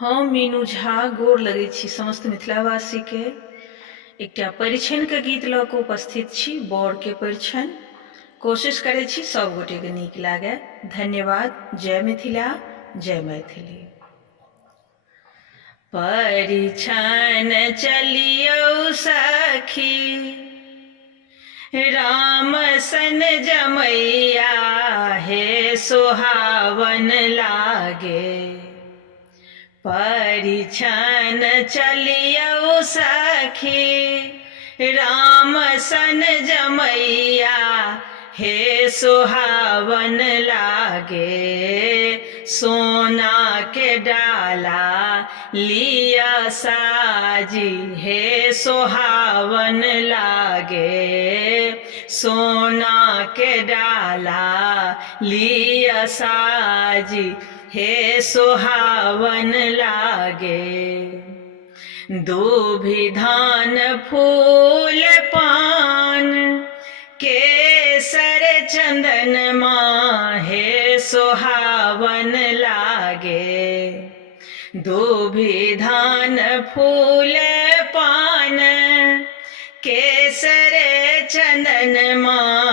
हम मीनू झा गोर लगै छी समस्त मिथिलावासी के। एकटा परिछन के गीत लऽ कऽ उपस्थित छी। बर के परिछन कोशिश करै छी सब गोटे के नीक लागे। धन्यवाद। जय मिथिला, जय मैथिली। परिछन चलियौ सखी, राम सन जमैया हे सोहावन लागे। परिछन चलियौ सखी, राम सन जमैया हे सोहावन लागे। सोना के डाला लिया साजी हे सोहावन लागे। सोना के डाला लिया साजी हे सोहावन लागे। दूभि धान फूल पान केसर चंदन माँ हे सोहावन लागे। दूभि धान फूल पान केसर चंदन माँ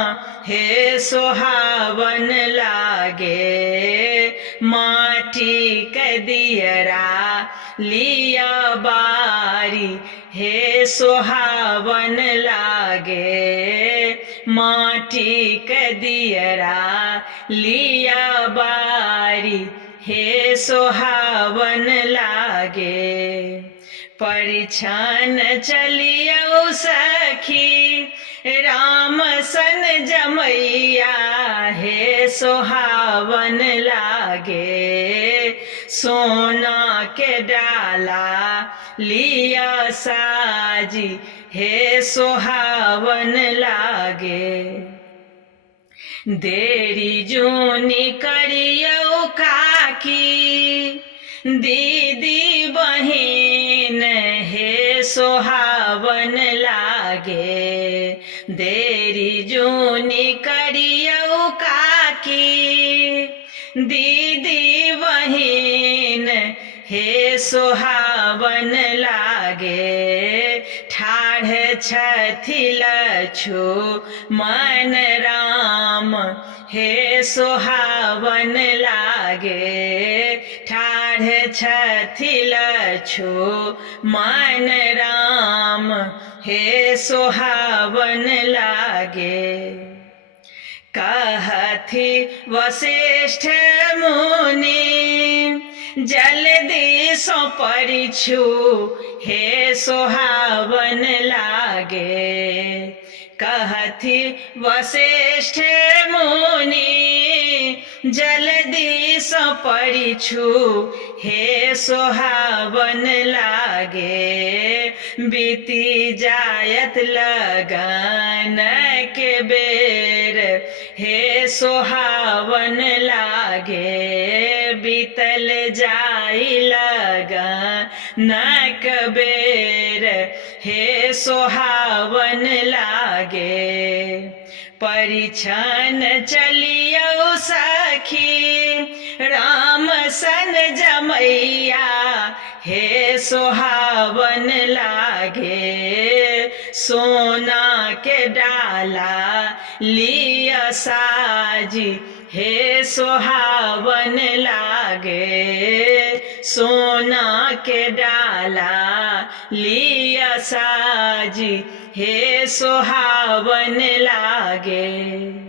हे सोहावन लागे। माटी के दियरा लिया बारी हे सोहावन लागे। माटी के दियरा लिया बारी हे सोहावन लागे। परिछन चलियौ सखी, राम सन जमैया हे सोहावन लागे। सोना के डाला लिया साजी हे सोहावन लागे। देरी जूनी करियौ काकी, दीदी बहिन हे सोहावन लागे। देरी जूनी करियौ काकी, दीदी बहिन हे सोहावन लागे। ठाढ़ छथि लक्ष्मण राम हे सोहावन लागे। ठाढ़ छथि लक्ष्मण राम हे सोहावन लागे। कहथि वशिष्ठ मुनि जल्दी सो परिछु हे सोहावन लागे। कहथि वशिष्ठ मुनि जल्दी सो परिछु हे सोहावन लागे। बीती जायत लगन के बेर हे सोहावन लागे। बीतल जाई लगन के बेर हे सोहावन लागे। परिछन चलियौ सखी, राम सन जमैया हे सोहावन लागे। सोना के डाला लिया साजी हे सोहावन लागे। सोना के डाला लिया साजी हे सोहावन लागे।